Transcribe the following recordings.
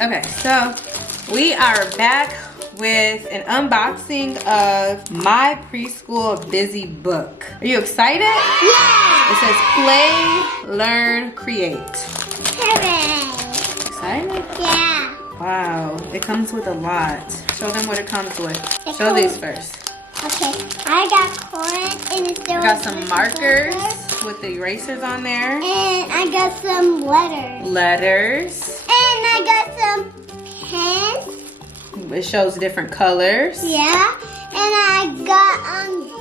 Okay, so we are back with an unboxing of my preschool busy book. Are you excited? Yeah! It says play, learn, create. Hooray! Excited? Yeah. Wow, it comes with a lot. Show them what it comes with. It Show comes- these first. Okay, I got corn and it's I got some markers with the erasers on there. And I got some letters. Letters. And I got some pens. It shows different colors. Yeah. And I got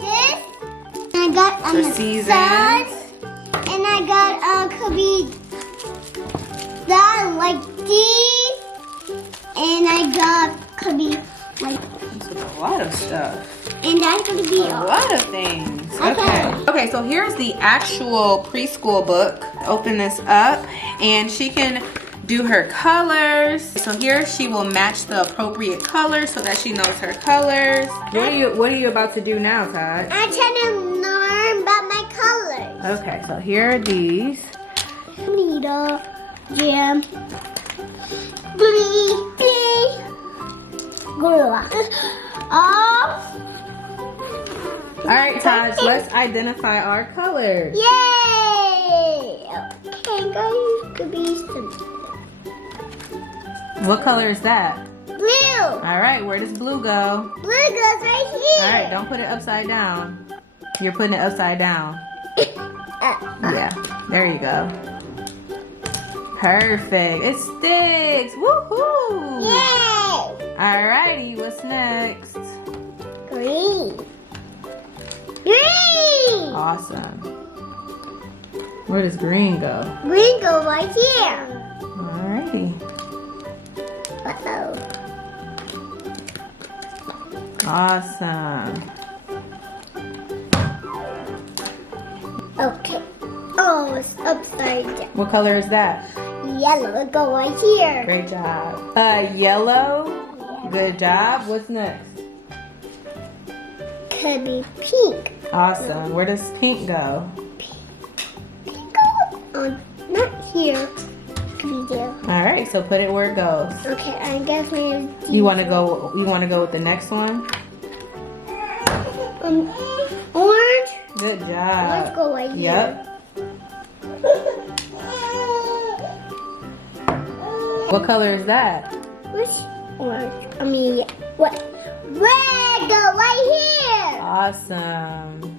this. And I got For the seasons. sun. And I got could be that like these. And I got could be like. This is a lot of stuff. And that's gonna be A lot of things. Okay. Okay, so here's the actual preschool book. Open this up and she can do her colors. So here she will match the appropriate colors so that she knows her colors. What are you about to do now, Todd? I'm trying to learn about my colors. Okay, so here are these. Tomato, jam, blee, gorilla. All right, Todd, let's identify our colors. Yay! Okay, guys, could be some What color is that? blue. All right, where does blue go? Blue goes right here. All right, don't put it upside down. You're putting it upside down. Yeah, there you go. Perfect. It sticks. Woohoo! Yay! Alrighty, what's next? Green. Green. Awesome. Where does green go? Green go right here. Alrighty. Uh-oh. Awesome. Okay. Oh, it's upside down. What color is that? Yellow go right here. Great job. Yellow. Good job. What's next? Could be pink. Awesome. Where does pink go? Pink go on, not here. Could be there. All right, so put it where it goes. Okay, I guess we. You want to go? You want to go with the next one? Orange. Good job. Let's go right here. Yep. What color is that? Which orange? I mean, what? Red go right here. Awesome.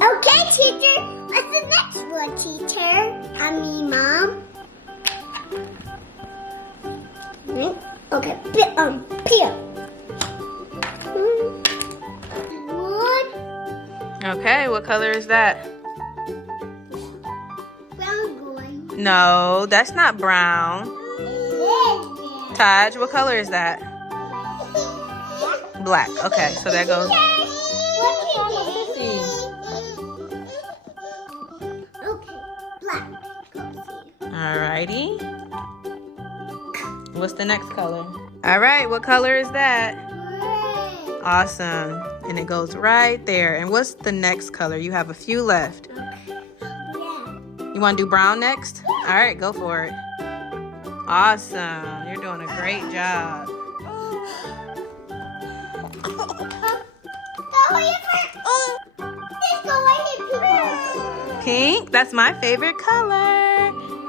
Okay, teacher. What's the next one, teacher? I mean, mom. Okay, Peel. One. Okay, what color is that? Brown going. No, that's not brown. Taj, what color is that? Black. Okay, so that goes. Okay, black. Alrighty. What's the next color? Alright, what color is that? Red. Awesome. And it goes right there. And what's the next color? You have a few left. Yeah. You want to do brown next? Alright, go for it. Awesome. You're doing a great job. Pink, that's my favorite color.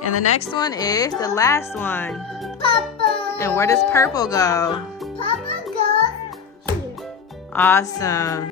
And the next one is the last one. Purple. And where does purple go? Purple goes here. Awesome.